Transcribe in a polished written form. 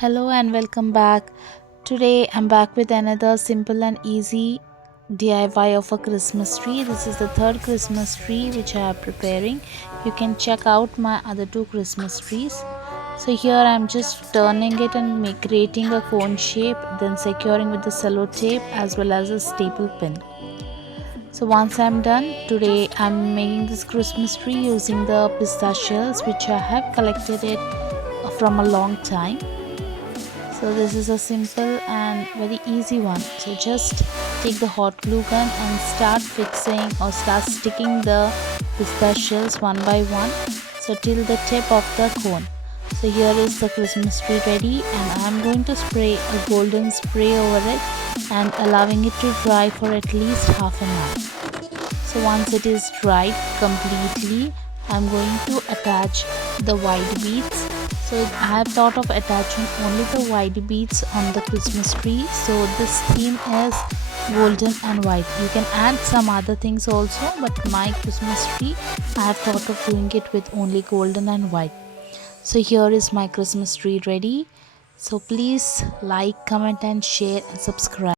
Hello and welcome back. Today I'm back with another simple and easy DIY of a Christmas tree. This is the third Christmas tree which I am preparing. You can check out my other two Christmas trees. So here I'm just turning it and creating a cone shape, then securing with the cello tape as well as a staple pin. So once I'm done, today I'm making this Christmas tree using the pista shells which I have collected it from a long time. So this is a simple and very easy one. So just take the hot glue gun and start fixing or start sticking the pista shells one by one, so till the tip of the cone. So here is the Christmas tree ready, and I am going to spray a golden spray over it and allowing it to dry for at least half an hour. So once it is dried completely, I'm going to attach the white beads. So I have thought of attaching only the white beads on the Christmas tree. So this theme is golden and white. You can add some other things also, but my Christmas tree, I have thought of doing it with only golden and white. So here is my Christmas tree ready. So please like, comment and share and subscribe.